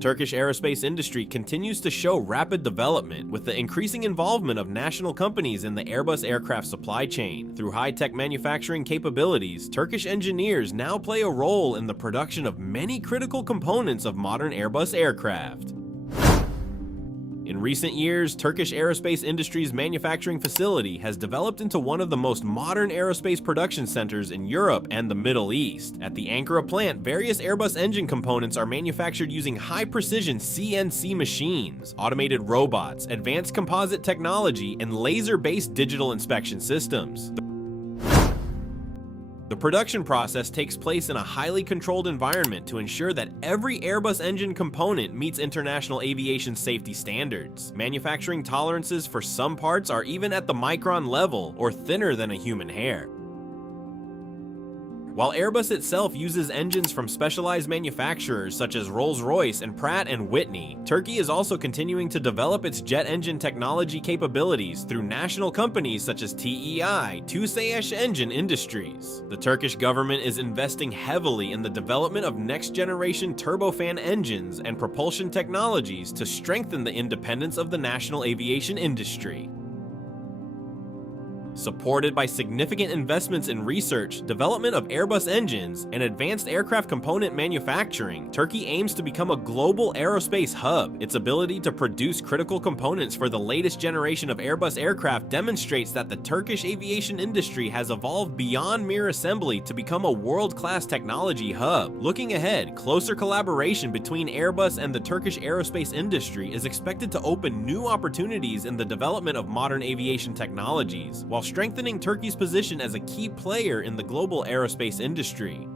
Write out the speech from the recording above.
Turkish aerospace industry continues to show rapid development with the increasing involvement of national companies in the Airbus aircraft supply chain. Through high-tech manufacturing capabilities, Turkish engineers now play a role in the production of many critical components of modern Airbus aircraft. In recent years, Turkish Aerospace Industries manufacturing facility has developed into one of the most modern aerospace production centers in Europe and the Middle East. At the Ankara plant, various Airbus engine components are manufactured using high-precision CNC machines, automated robots, advanced composite technology, and laser-based digital inspection systems. The production process takes place in a highly controlled environment to ensure that every Airbus engine component meets international aviation safety standards. Manufacturing tolerances for some parts are even at the micron level, or thinner than a human hair. While Airbus itself uses engines from specialized manufacturers such as Rolls-Royce and Pratt & Whitney, Turkey is also continuing to develop its jet engine technology capabilities through national companies such as TEI, Turkish Engine Industries. The Turkish government is investing heavily in the development of next-generation turbofan engines and propulsion technologies to strengthen the independence of the national aviation industry. Supported by significant investments in research, development of Airbus engines, and advanced aircraft component manufacturing, Turkey aims to become a global aerospace hub. Its ability to produce critical components for the latest generation of Airbus aircraft demonstrates that the Turkish aviation industry has evolved beyond mere assembly to become a world-class technology hub. Looking ahead, closer collaboration between Airbus and the Turkish aerospace industry is expected to open new opportunities in the development of modern aviation technologies, while strengthening Turkey's position as a key player in the global aerospace industry.